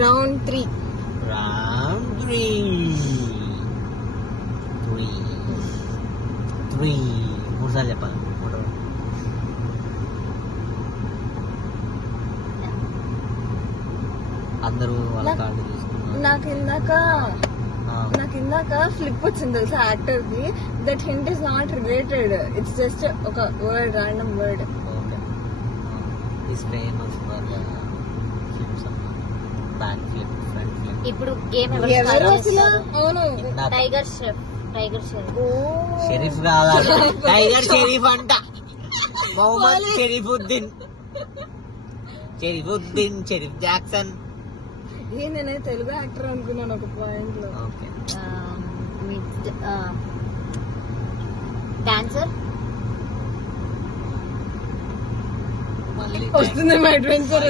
Round 3. Round 3 మూడు సార్లు చెప్పాలి. అందరూ వాళ్ళ కార్డు తీసుకున్నారు. నాకు ఇందాక ఫ్లిప్ వచ్చింది తెలుసా యాక్టర్ కి. That hint is not related, it's just ఒక word, random word. Is famous for flips, back flip, front flip. ఇప్పుడు గేమ్ ఎవరు అసలు? అవును, టైగర్ షెరీఫ్. షరీఫ్ కాదా, టైగర్ షరీఫ్ అంట. మొహమ్మద్ షరీఫుద్దీన్, షరీఫ్ జాక్సన్. నేనే తెలుగు యాక్టర్ అనుకున్నాను ఒక పాయింట్ లో. Okay, dancer. మళ్ళీ వస్తుంది మా అడ్వెంచర్.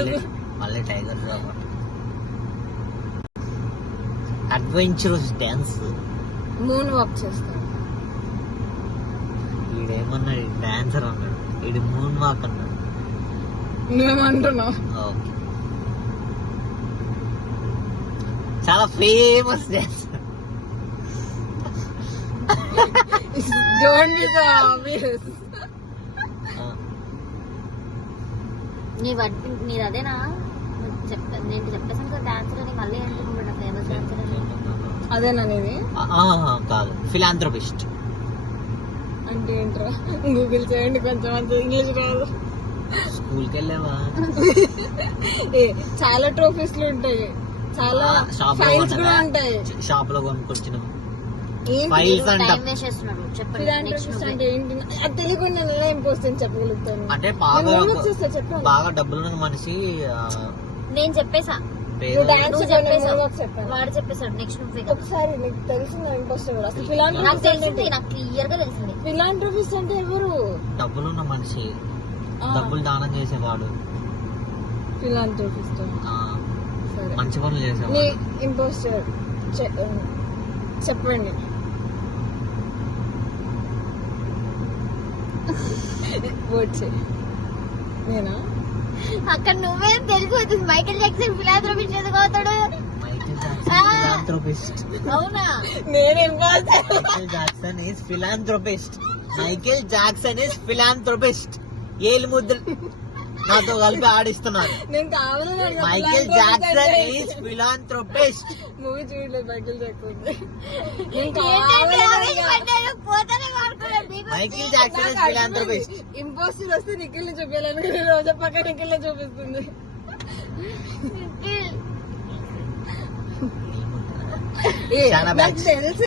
మళ్ళీ tiger adventurous dance. Moon walk చేస్తాను. ఈడేమన్నాడు, డాన్సర్ అన్నాడు, ఈడు మూన్ వాక్ అన్నాడు. నువ్వేమంటున్నావు? ఓకే, చాలా famous dance. Don't be so obvious. నీది అదేనా? నేను చెప్పేసాను కదా డాన్సర్ అని, మళ్ళీ ఎందుకు ఫేమస్ డాన్సర్ అని? అదేనా నీది? కాదు, ఫిలాంథ్రపిస్ట్ అంటే ఏంట్రా? గూగుల్ చేయండి, కొంచెం అంత ఇంగ్లీష్ రాదు. స్కూల్కి వెళ్ళావా? చాలా ట్రోఫీస్లు ఉంటాయి, చాలా ఫైల్స్ కూడా ఉంటాయి. షాప్ లో కొనుక్కొచ్చిన ఏంటి ఫైల్స్ అంట. టైం వేస్ట్ చేస్తున్నాడు. చెప్పండి. ఫిలాంథ్రపిస్ట్ అంటే ఏంటి? అది తెలియకుండా నేను ఎలా ఇంపోస్ట్ అని చెప్పగలుగుతాను? అంటే చెప్పాను. బాగా డబ్బులున్న మనిషి నేను చెప్పేసా, పేరు డాన్స్ చెప్పాను. వాడు చెప్పేసాడు. నెక్స్ట్ నువ్వే. ఒకసారి నీకు తెలిసిన ఇంపోస్టర్ ఎవరు? అసలు నాకు తెలిసింది, నాకు క్లియర్ గా తెలిసింది. ఫిలాంథ్రపిస్ట్ అంటే ఎవరు? డబ్బులున్న మనిషి, డబ్బులు దానం చేసేవాడు, ఫిలాంథ్రపిస్ట్. సరే, మంచి పనులు నీ చేసేవాడు. ఇంపోస్టర్ చెప్పండి. ఓట్ చేయి. నేనా? అక్కడ నువ్వే తెలిసిపోతుంది. మైకేల్ జాక్సన్ ఫిలాంథ్రపిస్ట్ ఎందుకు అవుతాడు? Michael Jackson philanthropist. అవునా? నేనేం Michael Jackson is philanthropist. Michael Jackson is philanthropist. ఏలు ముద్దులు నాతో కలిపి ఆడిస్తున్నారు. నేను కావాలని Michael Jackson is philanthropist. Movie చూడలేదు Michael Jackson. Michael Jackson is philanthropist. Impostor వస్తే నిఖిల్ ని చూపించాలని రోజా పక్క నిఖిల్ చూపిస్తుంది. చాలా నాకు తెలుసు.